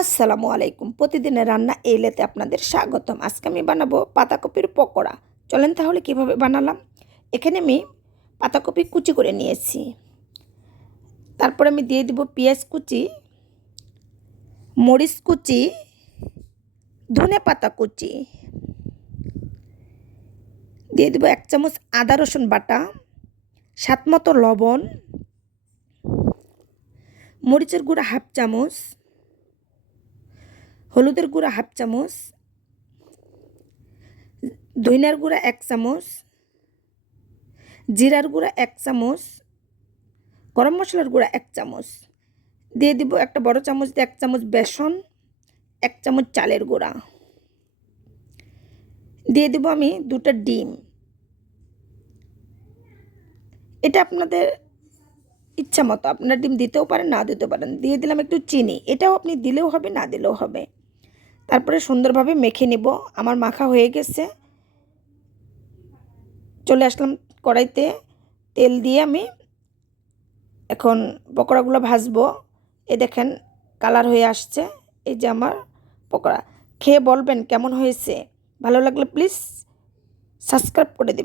আসসালামু আলাইকুম। প্রতিদিনের রান্না এলেতে আপনাদের স্বাগতম। আজকে আমি বানাবো পাতাকপির পকোড়া। চলেন তাহলে কিভাবে বানালাম। এখানে আমি পাতাকপি কুচি করে নিয়েছি। তারপরে আমি দিয়ে দিব পেঁয়াজ কুচি, মরিচ কুচি, ধনে পাতা কুচি, দিয়ে দিব 1 চামচ আদা রসুন বাটা, স্বাদ মতো লবণ, মরিচের গুঁড়া 1/2 চামচ, হলুদের গুঁড়া 1/2 চামচ, ধনিয়ার গুঁড়া 1 চামচ, জিরার গুঁড়া 1 চামচ, গরম মশলার গুঁড়া 1 চামচ, দিয়ে দিব একটা বড় চামচ দিয়ে 1 চামচ বেসন, 1 চামচ চালের গুঁড়া, দিয়ে দিব আমি 2টা ডিম। এটা আপনাদের ইচ্ছা মতো, আপনারা ডিম দিতেও পারেন না দিতেও পারেন। দিয়ে দিলাম একটু চিনি, এটাও আপনি দিলেও হবে না দিলেও হবে। তারপরে সুন্দরভাবে মেখে নেব। আমার মাখা হয়ে গেছে। চলে আসলাম কড়াইতে, তেল দিয়ে আমি এখন পকোড়াগুলো ভাজবো। দেখেন কালার হয়ে আসছে। এই যে আমার পকোড়া। খেয়ে বলবেন কেমন হয়েছে। ভালো লাগলে প্লিজ সাবস্ক্রাইব করে দেবেন।